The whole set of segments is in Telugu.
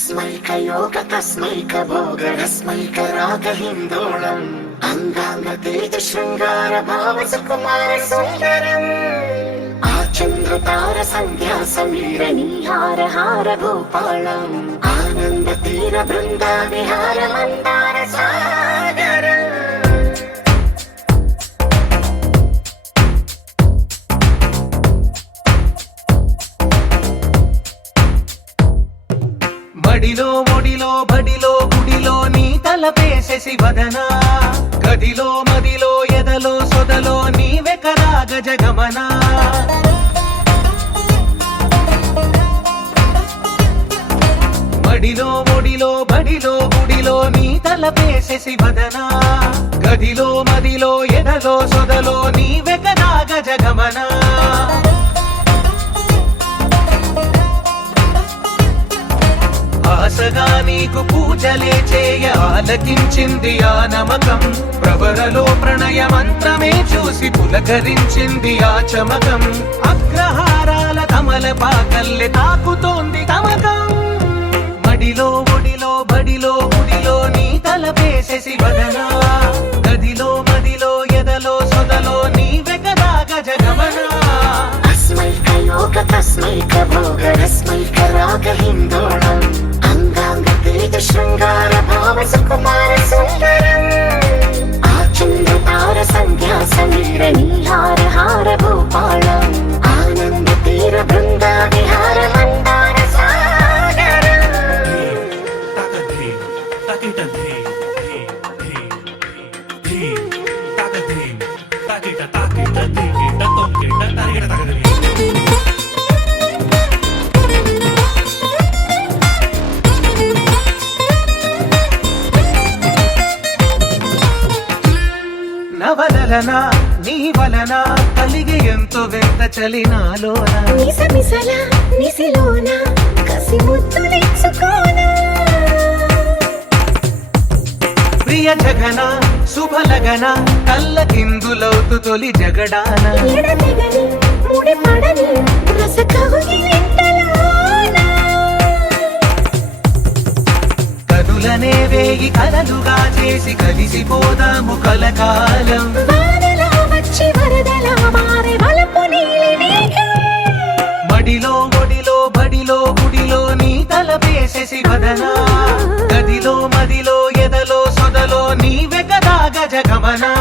योग तस्मैक भोग रस्मैक राग हिंदोलम अंगांग तेज श्रृंगार भाव सुकुमार सुंदरम आचंद्र तार संध्या समीर नीहार हार भूपालम आनंद तीर बृंदा विहार मंदार सागर మడిలో ఒడిలో బడిలో గుడిలో నీ తలపేసేసి వదనా గదిలో మదిలో ఎదలో సొదలో నీవే కదా గజగమనా మడిలో ఒడిలో బడిలో గుడిలో నీ తలపేసేసి వదనా గదిలో మదిలో ఎదలో సొదలో నీవే కదా గజగమనా ఆశగా నీకు పూజలే చేయ ఆలకించింది ఆ నమకం ప్రవరలో ప్రణయ మంత్రమే చూసి పులకరించింది ఆ చమకం అగ్రహారాల కమల పాకల్లె తాకుతోంది తమకం మడిలో ఒడిలో బడిలో గుడిలో నీ తలపేసేసి వదనా గదిలో మదిలో ఎదలో సొదలో నీవే కదా గజగమనా योग तस्मैक भोग रस्मैक राग हिंदोलम अंगांग तेज श्रृंगार भाव सुकुमार सुंदरम आचंद्र तार संध्या समीर नीहार हार भूपालम आनंद तीर बृंदा विहार मंदार सागर నవలన నీ వలన కలిగి ఎంతో వెంత చలినాలోన నిసమిసల నిసిలోన కసి ముద్దులెచ్చుకోన ప్రియ జగన శుభలగన కళ్ళకిందులవుతు తొలి జగడాన ఎడతెగని ముడి పడని రస కౌగిలింతలోన కనులనే వేగి కలలుగా చేసి కలిసిపోదాము కలకాలం వానలా వచ్చి వరదలా మారే వలపు నీలి మేఘం మడిలో ఒడిలో బడిలో గుడిలో నీ తలపేసేసి వదనా గదిలో మదిలో ఎదలో సొదలో నీవే కదా గజగమనా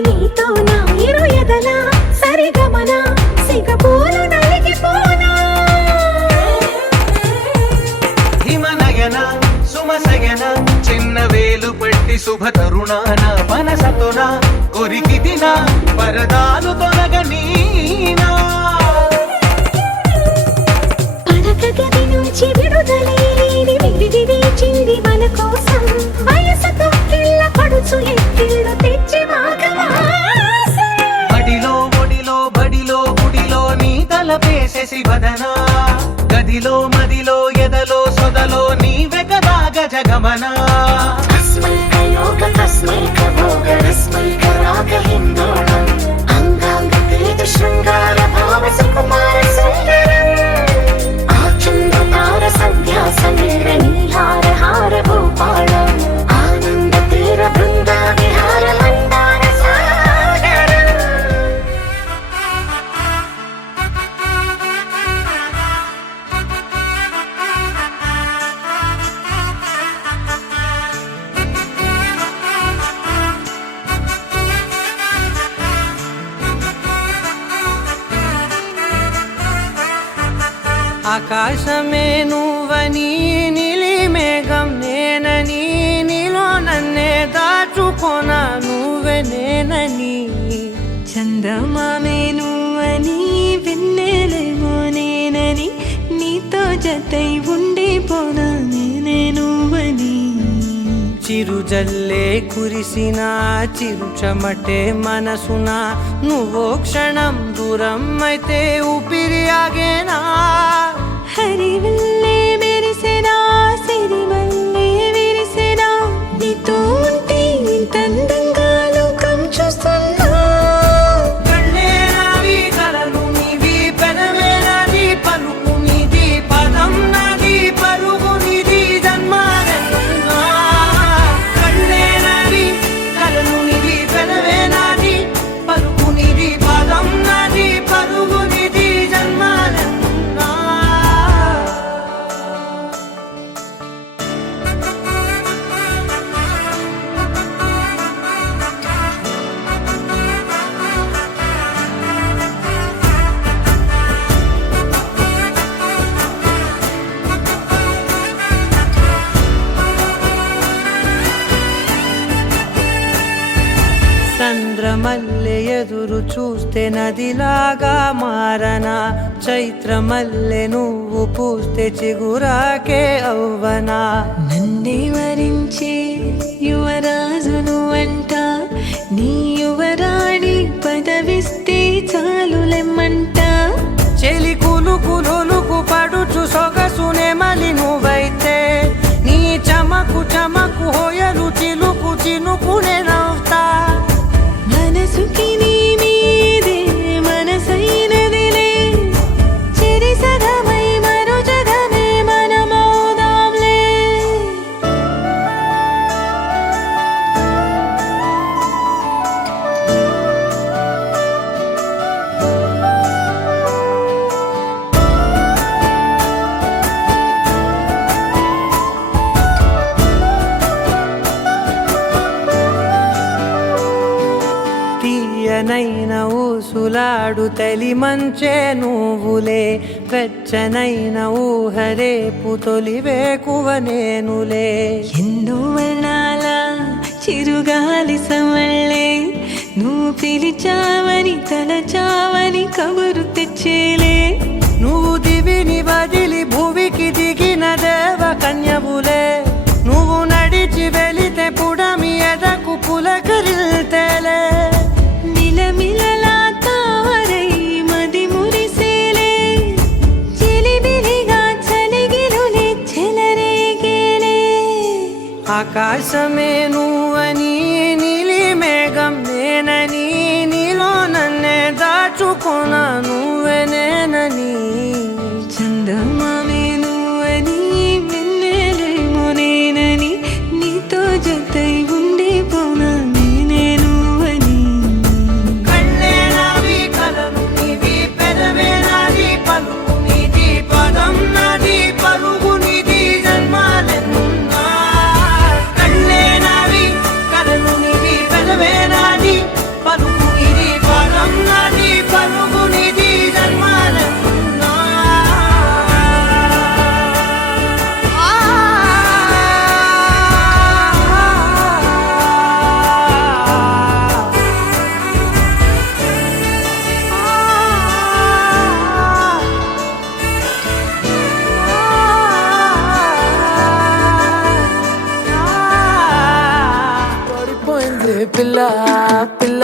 నీతో నా ఇరు ఎదల సరిగమన సిగపోలు నలిగిపోనా హిమనయన సుమసయన చిన్న వేలు పట్టి శుభ తరుణాన మనసతోన కొరికి దిన పరదాలు తొలగనీనా పడక గది నుంచి విడుదలేని విడిది వేచింది మన కోసం వయసుతో కిల్ల పడుచు ఎక్కిళ్ళు తెచ్చి మడిలో ఒడిలో బడిలో గుడిలో నీ తలపేసేసి వదనా గదిలో మదిలో ఎదలో సొదలో నీవే కదా గజగమనా योग तस्मैक भोग रस्मैक राग हिंदोलम अंगांग तेज श्रृंगार भाव सुकुमार सुंदरम आचंद्र तार संध्या समीर नीहार हार भूपालम आनंद तीर बृंदा विहार मंदार सागर ఆకాశమే నువ్వని నీలి మేఘం నేనని నీలో నన్నే దాచుకోన నువ్వే నేనని చందమామే నువ్వని వెన్నెలేమో నేనని నీతో జతై ఉండిపోనా నేనే నువ్వని చిరుజల్లే కురిసిన చిరు చెమటే మనసున నువ్వో క్షణం దూరం అయితే ఊపిరి ఆగేనా హరివల్లే మెరిసెనా సిరివల్లే విరిసెనా నీతో ఉంటే ఇంత అందంగా లోకం చూస్తున్నా కళ్ళే నావి కలలు నీవి పెనవే నాది పలుకు నీది పదం నాది పరుగు నీది జన్మాలెన్నున్నా కళ్ళే నావి కలలు నీవి పెనవే నాది పలుకు నీది పదం నాది పరుగు నీది జన్మాలెన్నున్నా చంద్రమల్లె ఎదురు చూస్తే నదిలాగా మారనా చైత్రమల్లె నువ్వు పూస్తే చిగురాకే అవ్వనా నన్నే వరించే యువరాజును అంట నీ యువరాణి పదవిస్తే చాలులెమ్మంట చెలి కులుకు పడుచు సొగసునే మలి నువ్వైతే నీ చమకు చమకు హోయలు చిలుకు చినుకునే నవ్వుతా మనసుకి నీ మీదే మనసైనదిలే చెరి సగమై మరో జగమే మనమౌదాంలే తీయనైన ఊసులాడు తలి మంచే నువ్వులే వెచ్చనైన ఊహరేపు తొలి వేకువ నేనులే ఎన్నో వర్ణాల చిరుగాలి సమళ్ళే నువ్వు పిలిచావని తలచావని కబురు తెచ్చేలే నువ్వు దివిని వదిలి భూమికి దిగిన దేవ కన్యవులే నువ్వు నడిచి వెళితే పుడమి ఎదకు పులకరిల్తేలే మిలమిలలా తారై మది మురిసేలే చిలిబిలిగా చలిగిలులే చెలరేగేలే ఆకాశమే నువ్వని నీలి మేఘం నేనని నీలో నన్నే దాచుకున్నా నువ్వే నేనని చందమామే నువ్వని వెన్నెలేమో నేనని నీతో జతై ఉండిపోనా నేనే నువ్వని కళ్ళే నావి కలలు నీవి పెదవే నాది పలుకు నీది పదం నాది పలుగు నీది జన్మాలెన్నున్నా కళ్ళే నావి కలలు నీవి పెదవే నాది పలుకు నీది పదం నాది పలుగు నీది జన్మాలెన్నున్నా పడిపోయింది పిల్ల పిల్ల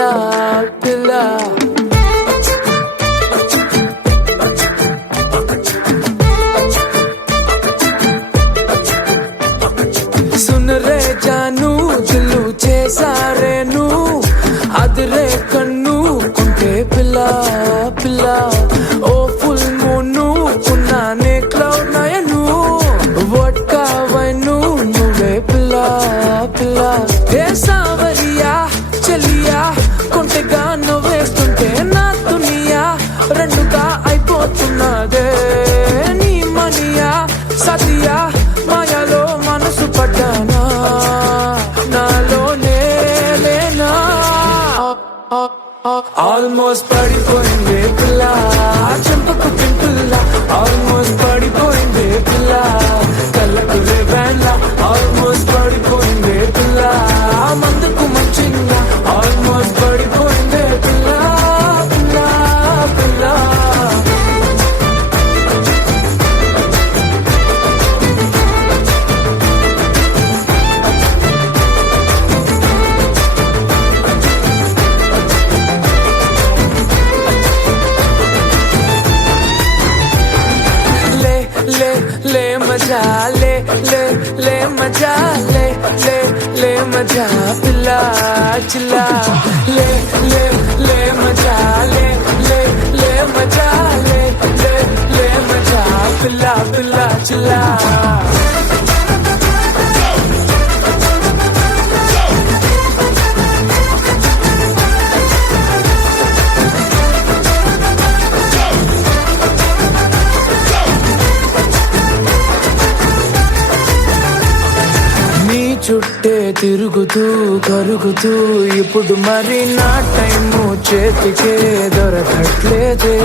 పిల్ల सुन रे जानू दिलू చేసారేను అదిరే కన్ను కుంటే పిల్ల పిల్ల ఓ ఫుల్ మూను ఉన్నానే క్లౌడ్ నయను వడ్కా వైను నువ్వే పిల్ల పిల్ల ఏ సావరియా చెలియా కొంటెగా నువ్వేస్తుంటే నా దునియా రెండుగా అయిపోతున్నదే నీ మనియా సతియా మాయలో మనసు పడ్డానా నాలోనే లేనా ఆల్మోస్ట్ పడిపోయింది పిల్ల చెంపకు పింపుల్ల ఆల్మోస్ట్ పడిపోయింది పిల్ల కళ్ళకు రేవాన్ల ఆల్మోస్ట్ పడిపోయింది పిల్ల మందుకు మంచిన్న ఆల్మోస్ట్ పడిపోయింది పిల్ల పిల్ల పిల్ల మజా లే లే లే మజా పిల్ల చిల్లా లే లే లే మజా లే లే లే మజా లే లే లే మజా పిల్ల పిల్ల చిల్లా చుట్టే తిరుగుతూ కరుగుతూ ఇప్పుడు మరి నా టైము చేతికే దొరకట్లేదే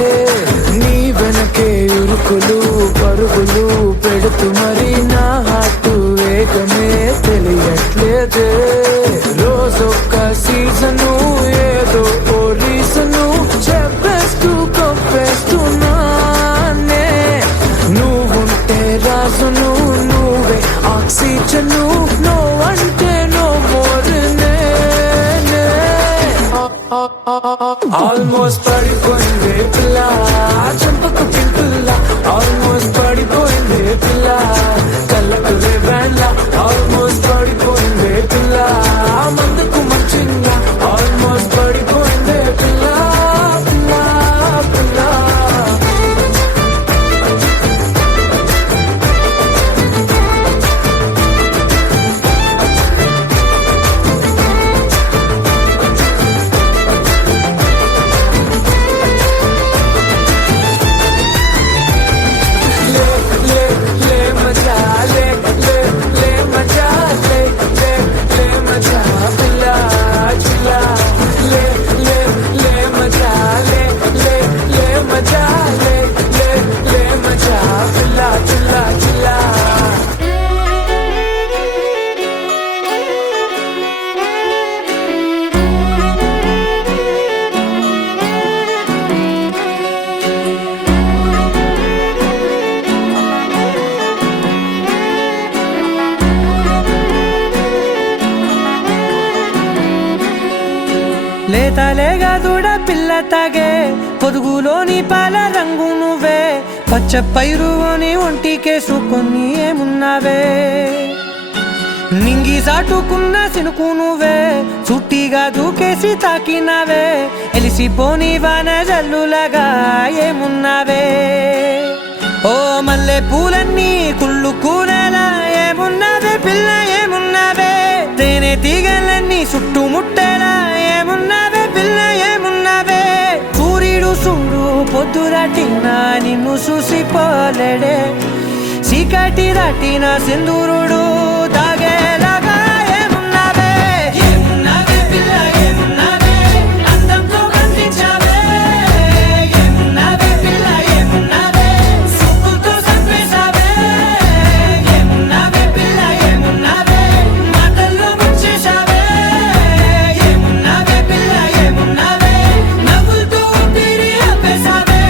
నీ వెనకే ఉరుకులు పరుగులు పెడుతూ మరి నా హార్టు వేగమే తెలియట్లేదే రోజొక్క సీజను ఏదో ఓ రీజను చెప్పేస్తూ కొప్పేస్తున్నానే నువ్వుంటే రాజును నువ్వే ఆక్సిజను నో అంటే నో మోర్ ఆల్మోస్ట్ పడిపోయిందే పిల్ల చంపకు పింపుల్ల ఆల్మోస్ట్ పడిపోయిందే పిల్ల కళ్ళకు రేబాన్లా ఆల్మోస్ట్ పడిపోయిందే పిల్ల మందుకు మంచిగా ఆల్మోస్ట్ పడిపోయిందే పిల్ల పిల్ల పిల్ల లేతలేగా దూడ పిల్ల తాగే పొదుగులోని పాల రంగు నువ్వే పచ్చ పైరుని ఒంటికేసుకొని ఏమున్నావే నింగి సాటుకున్న సినుకు నువ్వే చుట్టిగా దూకేసి తాకినావే ఎలిసిపోని వాన జల్లులాగా ఏమున్నావే ఓ మల్లె పూలన్నీ కుళ్ళు కూరలా ఏమున్నావే పిల్ల ఏమున్నావే తేనె తీగలన్నీ చుట్టుముట్టేలా ఏమున్నావే పిల్ల ఏమున్నావే సూర్యుడు చూడు పొద్దురాటిన నిన్ను చూసిపోలేడే చీకటి దాటిన సింధూరుడు తాగేలాగా ఏమున్నావే ఏమున్నావే పిల్ల ఏమున్నావే అందంతో కనిపించావే ఏమున్నావే పిల్ల ఏమున్నావే సుక్కుతో చంపేశావే ఏమున్నావే పిల్ల ఏమున్నావే మాటల్లో ముంచేశావే ఏమున్నావే పిల్ల ఏమున్నావే నవ్వులతో ఊపిరి ఆపేశావే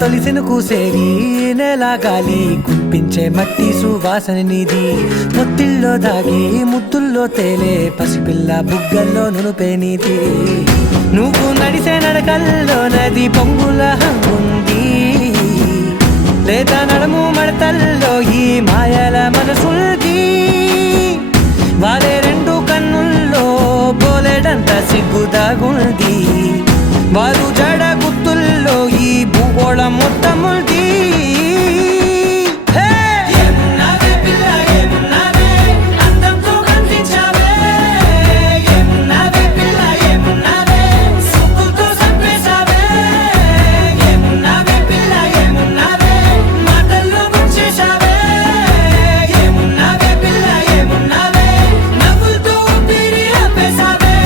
తొలిసిన కూసేరి నెల గాలి కుప్పించే మట్టి సువాసన నీది మొత్తిల్లో దాగి ముద్దుల్లో తేలే పసిపిల్ల బుగ్గల్లో నునుపే నీది నువ్వు నడిసే నడకల్లో నది పొంగుల హంగుంది లేదా నడుము మడతల్లో ఈ మాయల మనసుల్ది వాలే రెండు కన్నుల్లో బోలెడంత సిగ్గుదాగుంది వారు జడ గుత్తుల్లో ఈ భూగోళం మొత్తముల్ది ఏమున్నావే పిల్ల ఏమున్నావే అందంతో కనిపించావే ఏమున్నావే పిల్ల ఏమున్నావే సుక్కుతో చంపేశావే ఏమున్నావే పిల్ల ఏమున్నావే మాటల్లో ముంచేశావే ఏమున్నావే పిల్ల ఏమున్నావే నవ్వులతో ఊపిరి ఆపేశావే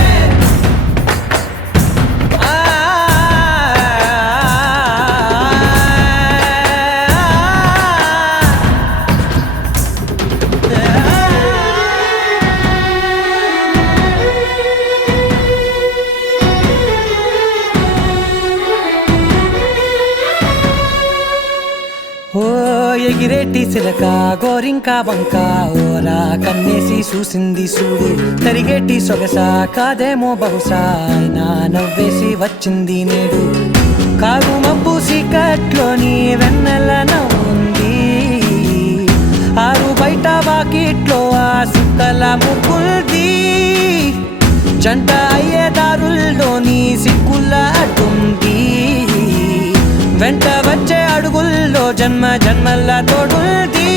ఎగిరేటి సిలక గోరింక వంక ఓరా కన్నేసి చూసింది చూడు తరిగేటి సొగస కాదేమో బహుశా అయినా నవ్వేసి వచ్చింది నేడు కాగు మబ్బు సీకట్లోని వెన్నెల నవ్వుంది ఆరు బయట వాకిట్లో ఆ సుక్కల ముగ్గుల్ది జంట అయ్యే దారుల్లోని సిక్కుల అడ్డుంది వెంట వచ్చే అడుగుల్లో జన్మ జన్మల తోడుంది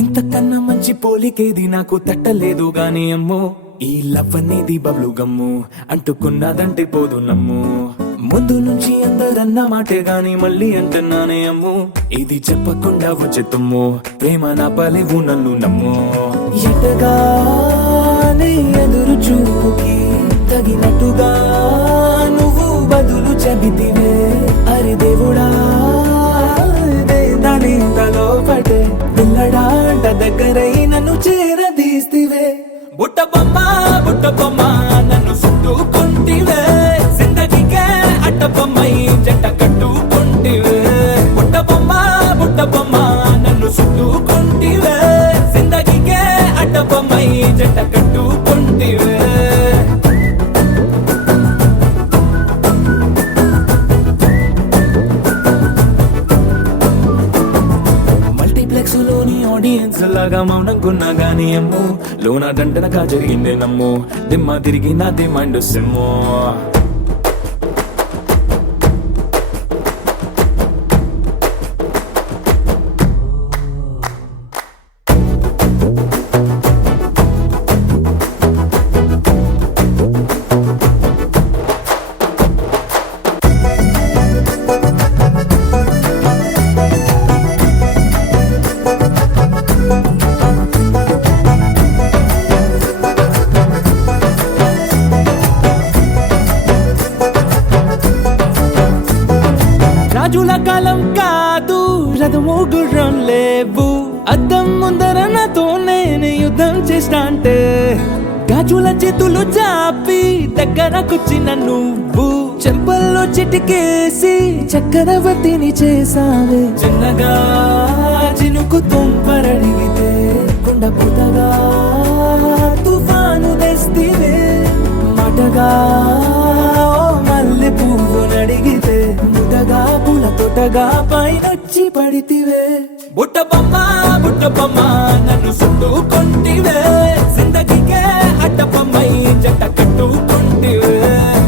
ఇంతకన్నా మంచి పోలికేది నాకు తట్టలేదు గాని అమ్మో ఈ లవ్ అనేది బబ్లు గమ్ము అంటుకున్నదంటే పోదు నమ్ము ముందు నుంచి అందరన్న మాటే గాని మళ్ళీ అంటున్నానే అమ్ము ఇది చెప్పకుండా వచ్చే తుమ్ము ప్రేమ నా పలేవు నన్ను నమ్ము ఎటగానే ఎదురు చూపుకి తగినట్టుగా నువ్వు బదులు చెబితివే అరే దేవుడా దానింతలో పడే పిల్లడాంట దగ్గరై నన్ను చేరదీస్తివే బుట్ట బొమ్మ నన్ను చుట్టుకుంటివే జిందగీకే అట్ట బొమ్మై జంట కట్టుకుంటివే బుట్ట బొమ్మ నన్ను చుట్టుకుంటివే జిందగీకే అట్ట బొమ్మై జంట కట్టుకుంటివే లోని ఆడియన్స్ లాగా మౌనంకున్నా గానీ అమ్ము లోన దండనగా జరిగిందే నమ్ము దిమ్మ తిరిగి నాది మైండ్ సిమ్ము రాజుల కాలం కాదు రథము గుర్రం లేవు అద్దం ముందర నాతో నేను యుద్ధం చేస్తా అంటే గాజుల చేతులు చాపి దగ్గరకొచ్చిన నువ్వు చెంపల్లో చిటికేసి చక్రవర్తిని చేసావే చిన్నగా చినుకు తుంపరడిగితే కుండ పుతగా తుఫాను తెస్తివే మాటగా మల్లె పువ్వు నడిగితే ముదగా పుల తొటగా పైనొచ్చి పడితివే బుట్ట బొమ్మ నన్ను చుట్టుకుంటివే జిందగీకే అట్ట బొమ్మై జంట కట్టుకుంటివే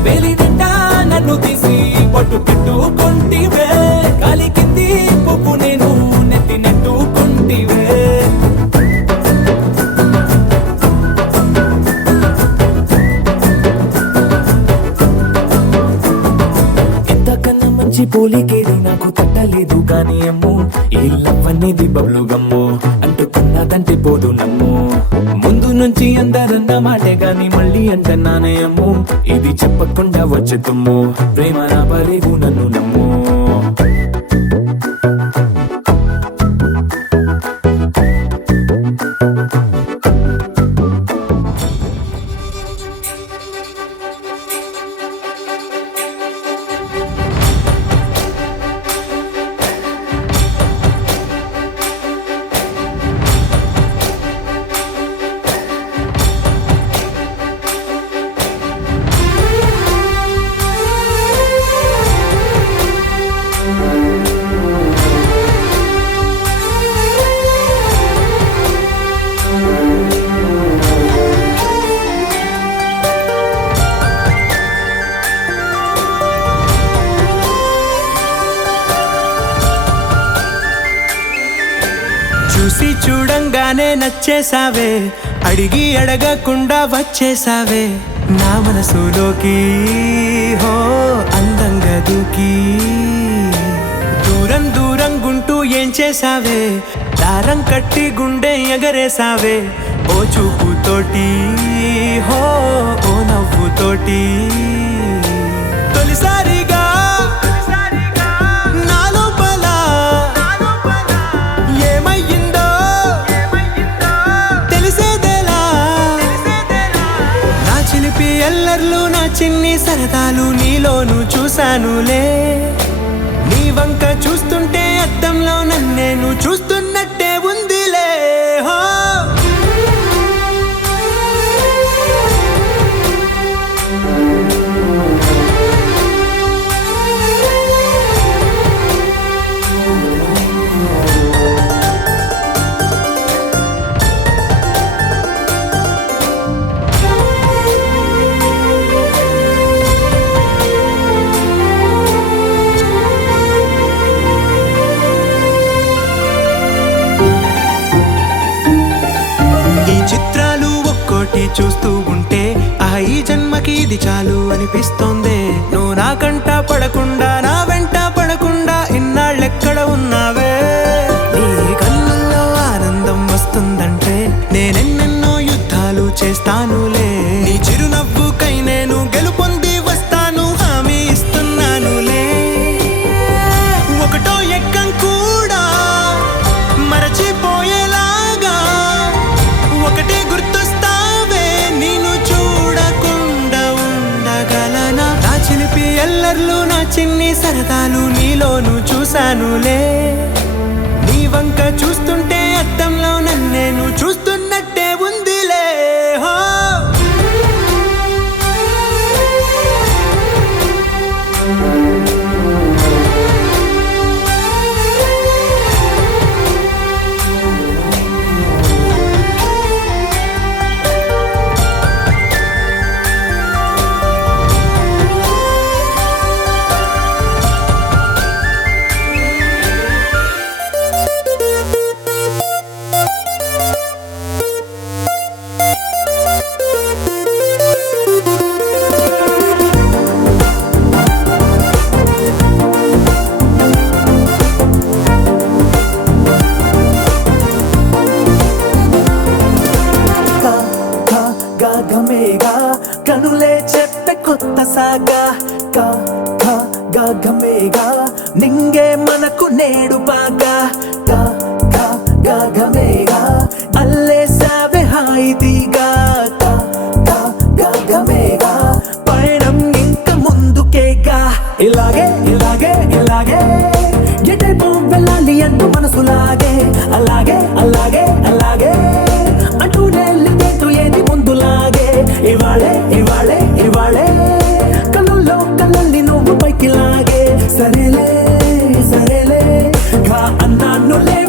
వేలి నిండా నన్ను తీసి పట్టు కట్టుకుంటివే కాలి కింది పువ్వు నేను నెత్తి నెట్టుకుంటివే పోలికేది నాకు తట్టలేదు కానీ అమ్ము ఈ లవ్ అనేది బబ్లు గమ్ము అంటుకున్నదంటే పోదు నమ్ము ముందు నుంచి అందరన్న మాటే గాని మళ్ళీ అంటున్నానే అమ్ము ఇది చెప్పకుండా వచ్చే తుమ్ము ప్రేమ నా పలేవు నన్ను నమ్ము చూసి చూడంగానే నచ్చేసావే అడిగి అడగకుండా వచ్చేసావే నా మనసులోకి హో అందంగా దూకి దూరం దూరం గుంటూ ఏం చేసావే దారం కట్టి గుండె ఎగరేసావే ఓ చూపుతోటి హో ఓ నవ్వుతోటి తొలిసారిగా నా లోపల ఏమయ్యిందో తెలిసేదేలా నా చిలిపి ఎల్లర్లు నా చిన్ని సరదాలు నీలోను చూశానులే నీ వంక చూస్తుంటే అద్దంలో నన్నేను చూస్తున్నట్టే ఉందిలే హో చిత్రాలు ఒక్కోటి చూస్తూ ఉంటే ఈ జన్మకి ఇది చాలు అనిపిస్తోంది నువ్వు నా కంట పడకుండా నా వెంట పడకుండా ఇన్నాళ్ళెక్కడ ఉన్నావే నీ కళ్ళల్లో ఆనందం వస్తుందంటే నేనెన్నెన్నో యుద్ధాలు చేస్తానులే నీ చిరునవ్వుకై నేను గెలుపొంది వస్తాను హామీ ఇస్తున్నానులే ఒకటో ఎక్కం కూడా మరచిపోయేలాగా ఒకటే గుర్తొస్తావే నేను చూడకుండా ఉండగలనా నా చిలిపి ఎల్లర్లు నా చిన్ని సరదాలు నీలోను చూశానులే నీ వంక చూస్తుంటే అద్దంలో నన్నేను చూస్తున్నట్టే ఉందిలే హో గమేగా కనులే చెప్పే కొత్త సాగా గమేగా నింగే మనకు నేడు బాగా గమేగా అల్లేసావే హాయిదిగా గమేగా పయనం ఇంక ముందుకేగా ఇలాగే ఇలాగే ఇలాగే ఎటైపు వెళ్ళాలి అంటూ మనసులాగే అలాగే అలాగే అలాగే అంటూనే లేదు ఏది ముందులాగే ఇవాళే ఇవాళే ఇవాళే కళ్ళల్లో కళ్ళల్ని నువ్వు పైకి లాగే సరేలే సరేలే గా అన్నానులే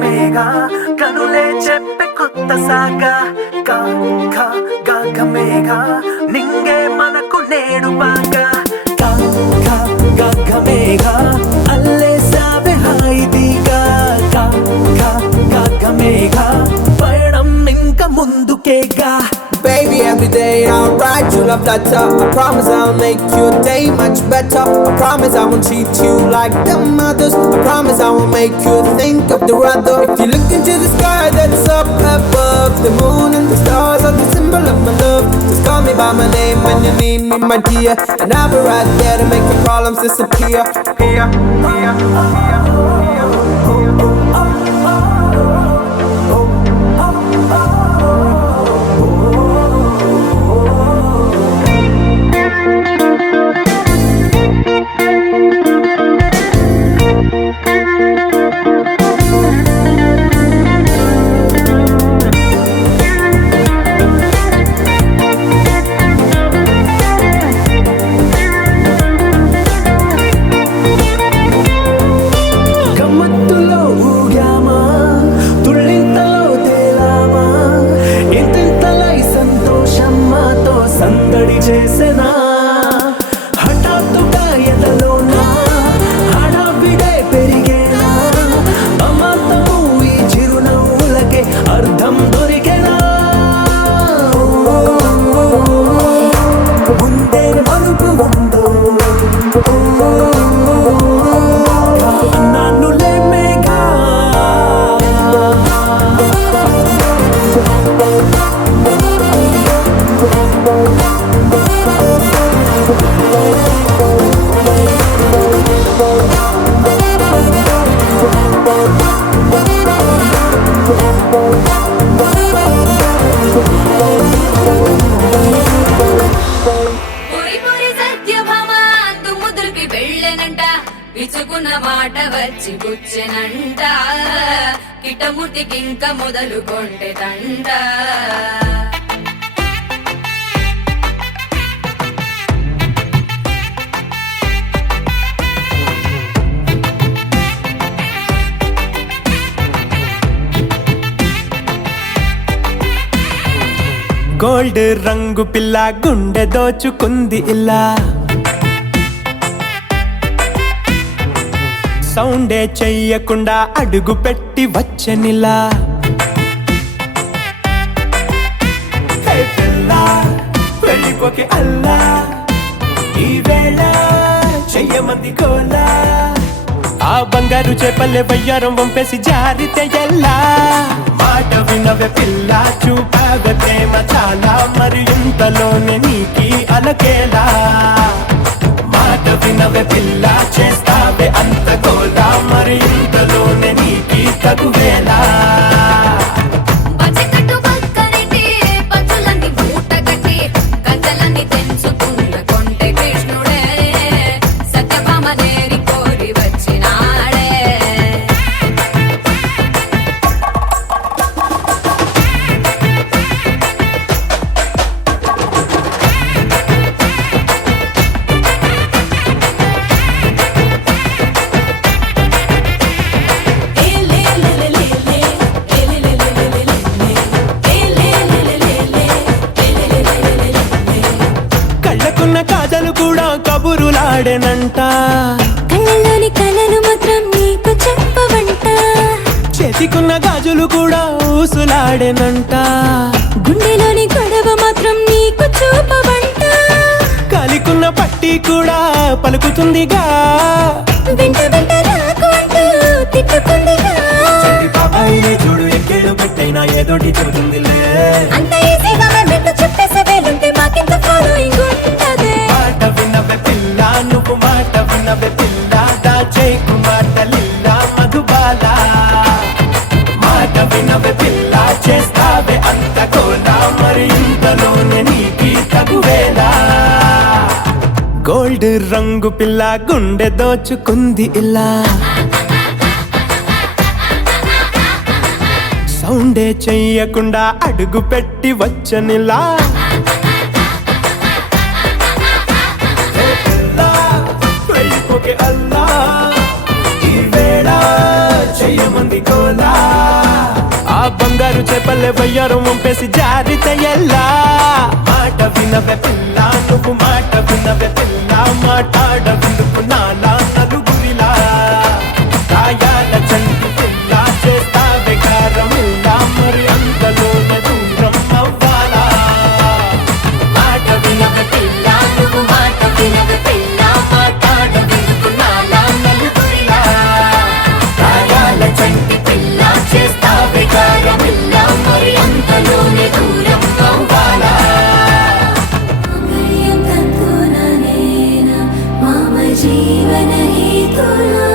మేఘా కనులే చెప్పే కొత్త సాగా గమేగా నింగే మనకు నేడు బాగా గమేగా అల్లేసావే హాయిదిగా గమేగా పయనం ఇంక ముందుకేగా Baby, every day I'll write you love letter. I promise I'll make your day much better. I promise I won't treat you like them others. I promise I won't make you think of the other. If you look into the sky that's up above, the moon and the stars are the symbol of my love. Just call me by my name when you need me, my dear, and I'll be right there to make your problems disappear. పొరి పొరి Satyabhama దుమ్ము దులిపి వెళ్ళనంట పిచుకున్న మాట వచ్చి కూర్చెనంట కిట్టమూర్తికింక మొదలు కొంటెదంట గోల్డ్ రంగు పిల్ల గుండె దోచుకుంది ఇలా సౌండే చెయ్యకుండా అడుగు పెట్టి వచ్చనిలా హే పిల్ల వెళ్ళిపోకే అల్లా ఈ వేళ చెయ్యమంది కోలా ఆ బంగారు చేపల్లె వయ్యారం వంపేసి జారితే ఎల్లా మాట వినవే పిల్ల చూపావే ప్రేమ చాలా మరి ఇంతలోనే నీకి అలకేలా మాట వినవే పిల్ల చేస్తావే అంత కోలా మరి ఇంతలోనే నీకి తగువేలా పచ్చకట్టు పక్కనెట్టి పచ్చులన్నీ మూట కట్టి కంచెలన్నీ తెంచుకున్న కొంటె కృష్ణుడే సత్యభామ నేరి కోరి వచ్చినాడే కళ్ళకున్న కాజలు కూడా కబురులాడేనంట కళ్ళలోని కళలు మాత్రం నీకు చెప్పవంట చేతికున్న గాజులు కూడా ఊసులాడేనంట గుండెలోని గొడవ మాత్రం నీకు చూపవంట కాలికున్న పట్టి కూడా పలుకుతుందిగా వెంట వెంట రాకు అంటూ తిట్టుకుందిగా బాబాయినే చూడు ఎక్కేడు పెట్టైనా ఏదోటి చూడుందిలే అంత ఈజీగా మెట్టు చెప్పేసే వేలుంటే మాకెంత ఫాలోయింగ్ ఉంటదే మాట వినవే పిల్ల నువ్వు మాట వినవే పిల్ల దాచేకు మాటలిల్లా మధుబాల మాట వినవే పిల్ల చేస్తావే అంత కోలా మరి ఇంతలోనే నీకి తగువేలా గోల్డ్ రంగు పిల్ల గుండె దోచుకుంది ఇలా సౌండే చెయ్యకుండా అడుగు పెట్టి వచ్చనిలా హే పిల్ల, వెళ్ళిపోకే అల్లా ఈ వేళ చెయ్యమంది కోలా ఆ బంగారు చేపల్లె వయ్యారం వంపేసి జారితే ఎల్లా మాట వినవే పిల్ల నువ్వు మాట వినవే పిల్ల మాట్లాడవిందుకు నాలా నలుగురిలా గాయాల చంటి పిల్ల చేస్తావే కారమిల్లా మరి అంతలోనే దూరం అవ్వాలా మాట వినవే పిల్ల నువ్వు మాట వినవే పిల్ల మాట్లాడవిందుకు నాలా నలుగురిలా గాయాల చంటి పిల్ల చేస్తావే కారమిల్లా మరి అంతలోనే దూరం అవ్వాలా జీవన హేతునా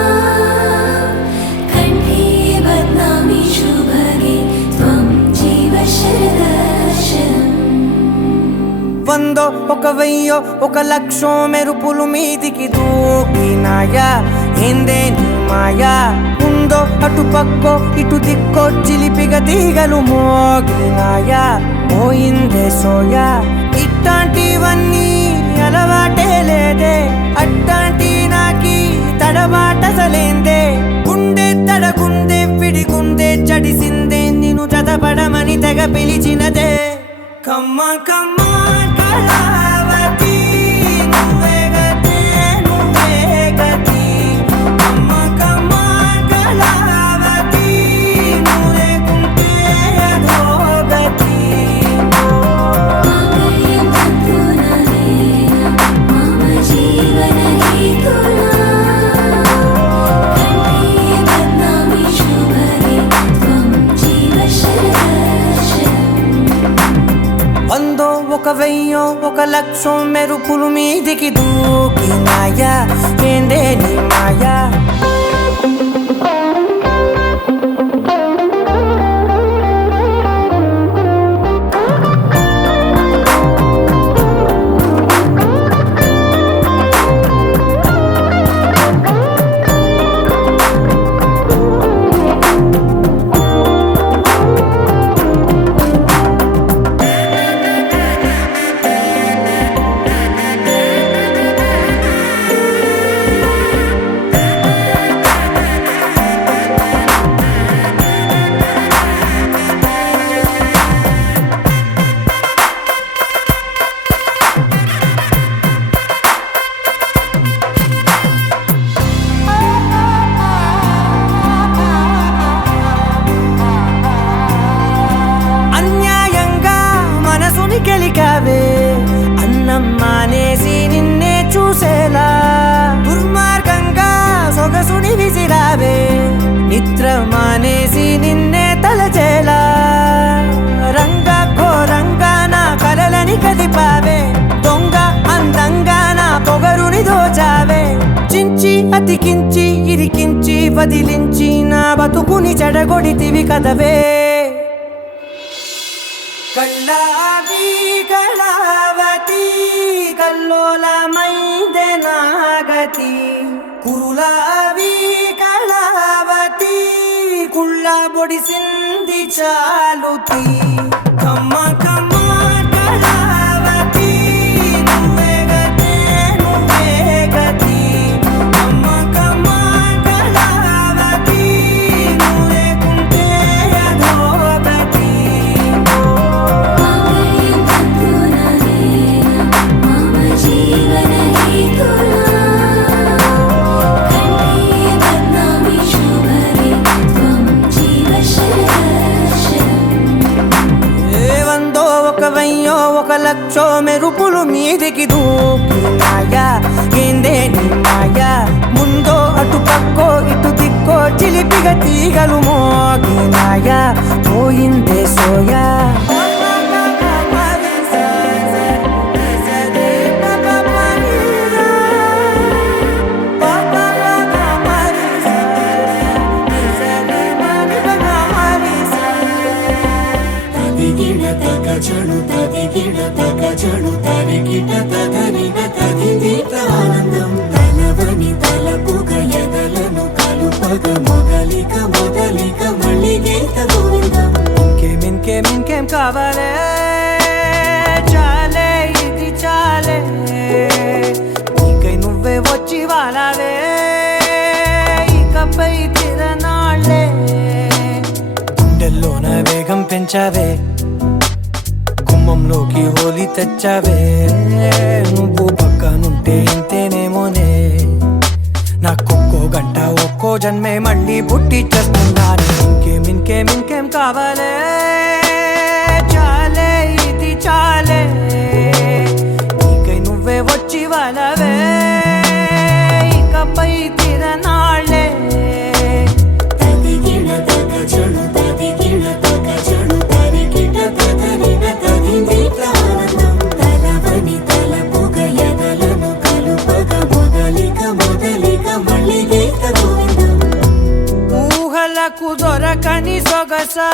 కంఠే బద్నామి శుభగే త్వం జీవ శరదర్శనం వందో ఒక వెయ్యో ఒక లక్షో మెరుపులు మీదికి దూకినాయా ఏందే నీ మాయా ఉందో అటు పక్కో ఇటు దిక్కో చిలిపిగ తీగలు మోగినాయా పోయిందే సోయా ఇట్లాంటివన్నీ అలవాటే లేదే అట్లాంటి నాకి తడబాటసలేందే గుండె తడగుందే విడిగుందే చడిసిందే నిన్ను చదపడమని తెగ పిలిచినదే కమ్మ కమ్మ కళావతి నువ్వే గతే నువ్వే గతి కమ్మ కమ్మ కళావతి నువ్వే కుంటే అధోగతి జీవన హేతునా కంఠే బద్నామి శుభగే త్వం జీవ శరదర్శనం వందో ఒక వెయ్యో ఒక లక్షో మెరుపులు మీదికి దూకినాయా ఏందే నీ మాయా తెలిసి నిన్నే తలచేలా రంగా ఘోరంగా నా కలలని కదిపావే దొంగ అందంగా నా పొగరుని దోచావే చించి అతికించి ఇరికించి వదిలించి నా బతుకుని చెడగొడితివి కదవే కళ్ళావి కళావతి కల్లోలమైందే నాగతి కురులావి కళావతి కుళ్ళ బొడిసింది చాలుతి కమ్మ కమ్మ కళావతి నువ్వే గతే నువ్వే గతి కమ్మ కమ్మ కళావతి నువ్వు లేకుంటే అధోగతి వందో ఒక వెయ్యో ఒక లక్షో మెరుపులు మీదికి దూకినాయా ఏందే నీ మాయా ముందో అటు పక్కో ఇటు దిక్కో చిలిపిగా తీగలు మోగినాయా పోయిందే సోయా చడు తదిగిడ తగ చడు తరిగిట తగరిన తదిదీత ఆనందం తలవని తలపుగ ఎదలను కలుపగ మొదలిక మొదలిక మళ్ళీ గీత గోవిందం ఇంకేం కావాలే చాలే ఇది చాలే నీకై నువ్వే వచ్చి వాలావే ఇకపై తిరనాళ్ళే గుండెల్లోన వేగం పెంచావే గుమ్మంలోకి హోలీ తెచ్చావే నువ్వు పక్కనుంటే ఇంతేనేమోనే నాకొక్కో గంట ఒక్కో జన్మే మళ్ళీ పుట్టి చేస్తున్నాను ఇంకేం కావాలే చాలే ఇది చాలే నీకై నువ్వే వచ్చి వాళ్ళవే ఇకపై తిరనాళ్ళే తదిగిడ తగ చడు తదిగిడ తగ చడు తరిగిట తగరిన తదిదీత ఆనందం తలవని తలపుగ ఎదలను కలుపగ మొదలిక మొదలిక మళ్ళీ గీత గోవిందం ఊహలకు దొరకని సొగసా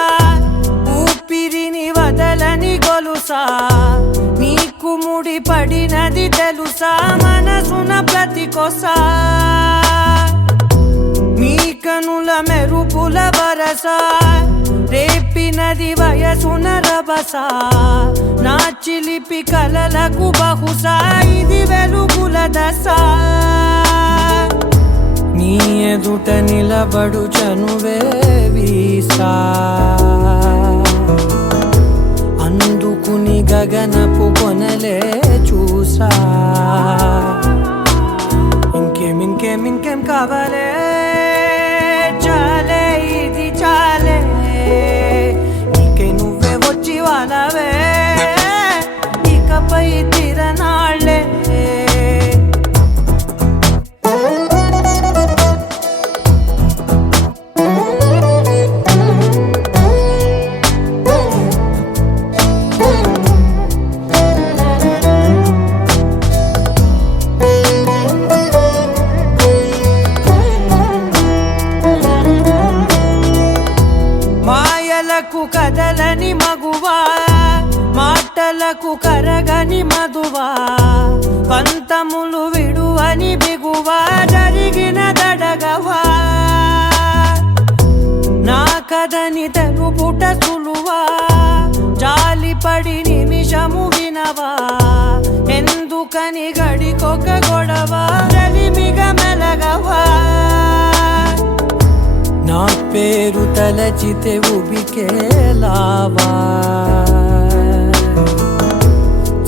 ఊపిరిని వదలని గొలుసా నీకు ముడి పడినది తెలుసా మనసున ప్రతి కొసా నీ కనుల మెరుపుల వరస రేపినది వయసున రభస నా చిలిపి కలలకు బహుశా ఇది వెలుగుల దశ నీ ఎదుట నిలబడు చనువే వీసా అందుకుని గగనపు కొనలే చూసా ఇంకేం కావాలే చాలే ఇది చాలే నీకై నువ్వే వచ్చి వాళ్ళవే ఇకపై తిరనాళ్ళే మాయలకు కదలని మగువా మాటలకు కరగని మధువా పంతములు విడువని బిగువా జరిగిన దడగవా నా కదని తెలుపుట సులువా జాలిపడి నిమిషము వినవా ఎందుకని గడికొక గొడవ రవిమిగ మెలగవా నా పేరు తలచితే ఉబికేలావా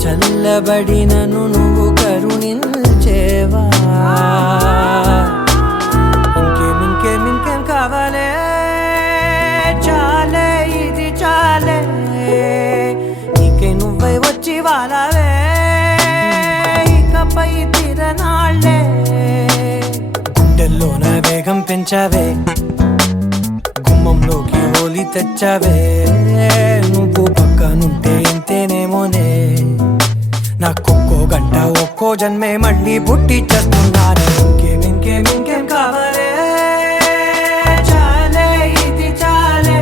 చల్లబడినను నువ్వు కరుణించేవా ఇంకేం కావాలే చాలే ఇది చాలే నీకై నువ్వై వచ్చి వాళ్ళవే ఇకపై తిరనాళ్ళే గుండెల్లోన వేగం పెంచావే గుమ్మంలో తెచ్చావే నువ్వు పక్కనుంటే ఇంతేనేమోనే నాకొక్కో గంట ఒక్కో జన్మే మళ్ళీ పుట్టి చేస్తున్నానే ఇంకేం కావాలే చాలే ఇది చాలే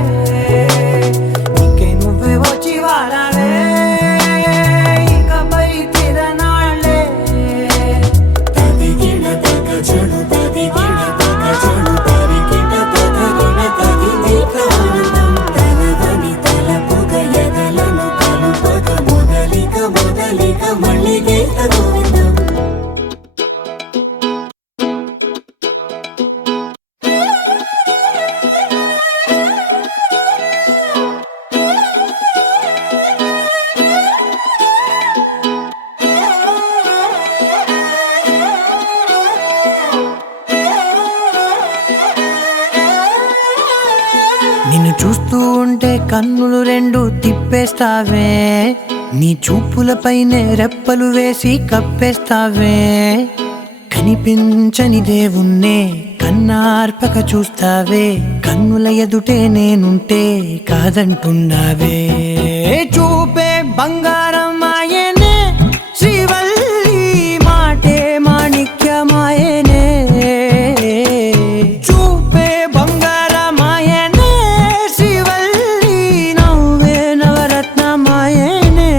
నీకే నువ్వే వచ్చి వాడాలే ఇకపై తిరనాళ్ళే తదిగిన తగ చెడు తదిగిన తగ చెడు తరిగిన తగగిన తగిది ప్రాణం తనదని తలపుగ ఎదలను కలుపగ మొదలిక మళ్ళీ గోవిందం నిన్ను చూస్తూ ఉంటే కన్నులు రెండు తిప్పేస్తావే నీ చూపులపైనే రెప్పలు వేసి కప్పేస్తావే కనిపించని దేవుణ్ణే కన్నార్పక చూస్తావే కన్నుల ఎదుటే నేనుంటే కాదంటున్నావే చూపే బంగారం ఆయనే శ్రీవల్లి మాటే మాణిక్యమాయనే చూపే బంగారమాయనే శ్రీవల్లి నవ్వే నవరత్నమాయనే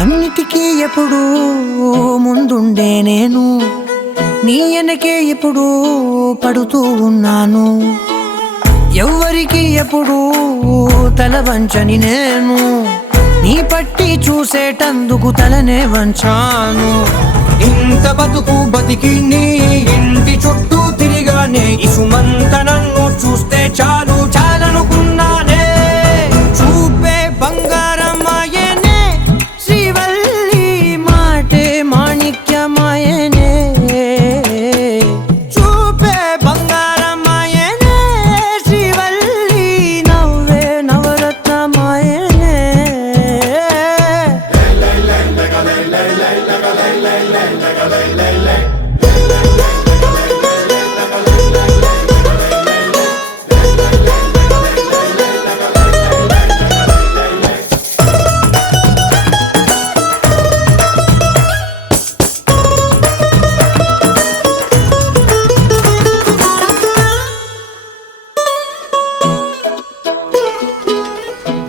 అన్నిటికీ ఎప్పుడు ముందుండే నేను నీ వెనకే ఎప్పుడు పడుతూ ఉన్నాను ఎవ్వరికి ఎప్పుడు తల వంచని నేను నీ పట్టి చూసేటందుకు తలనే వంచాను ఇంత బతుకు బతికి నీ ఇంటి చుట్టూ తిరిగానే ఇసుమంత నన్ను చూస్తే చాలు చాలనుకున్నానే చూపే బంగారమాయనే శ్రీవల్లి మాటే మాణిక్యమాయనే చూపే బంగారమాయనే శ్రీవల్లి నవ్వే నవరత్నమాయనే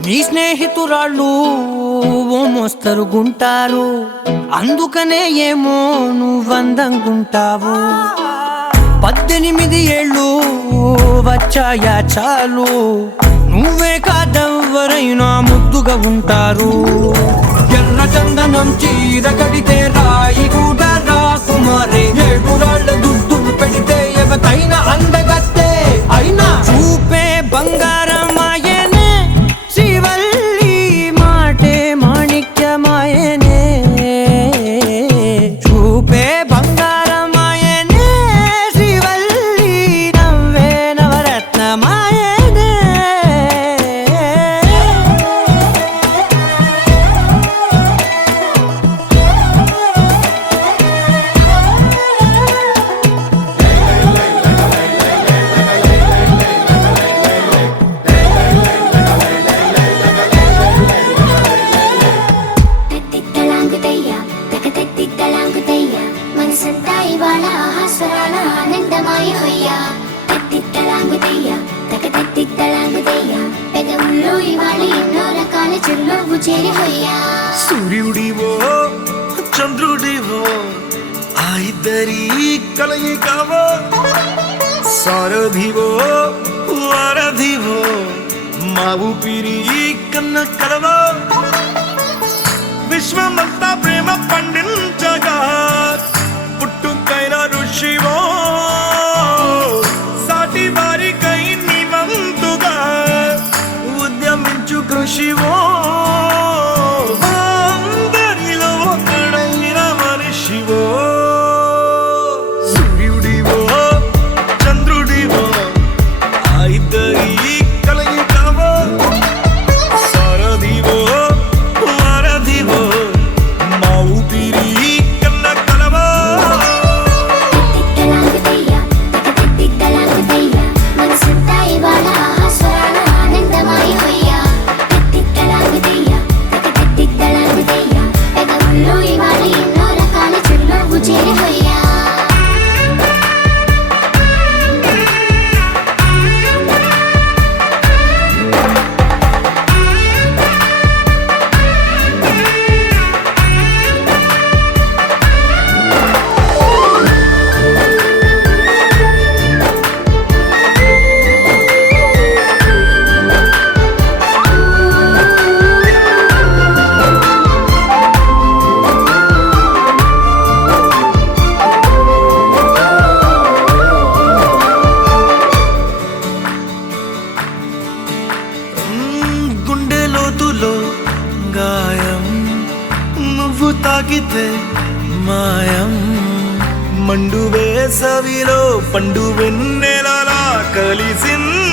నీ స్నేహితురాళ్ళు ఓ మోస్తరుగుంటారు అందుకనే ఏమో నువ్వందంగుంటావు 18 ఏళ్ళు వచ్చాయా చాలు నువ్వే కాదెవ్వరైనా ముద్దుగా ఉంటారు ఎర్ర చందనం చీర కడితే రాయి కూడా రాకుమారే 7 రాళ్ళ దుద్దులు పెడితే ఎవతైనా అందగత్తే అయినా చూపే బంగారమాయనే శ్రీవల్లి మాటే మాణిక్యమాయనే చూపే బంగారమాయనే శ్రీవల్లి నవ్వే నవరత్నమాయనే తిత్తలాంగుతయ్యా తిత్తలాంగుతయ్యా మనసంతా ఇవాళ ఆహాస్వరాల ఆనందమాయ హొయ్యా తిత్తలాంగుతయ్యా తిత్తలాంగుతయ్యా పెదవుల్లో ఇవాళ ఎన్నో రకాల చిరునవ్వు చేరి హొయ్యా సూర్యుడివో చంద్రుడివో ఆ ఇద్దరి కలయికవో సారథివో వారధివో మా ఊపిరి కన్న కలవో విశ్వమంతా ప్రేమ పండించగా పుట్టుకైన ఋషివో సాటి వారికై నివంతుగా ఉద్యమించు కృషివో గాయం నువ్వు తాకితే మాయం మండు వేసవిలో పండు వెన్నెలలా కలిసింది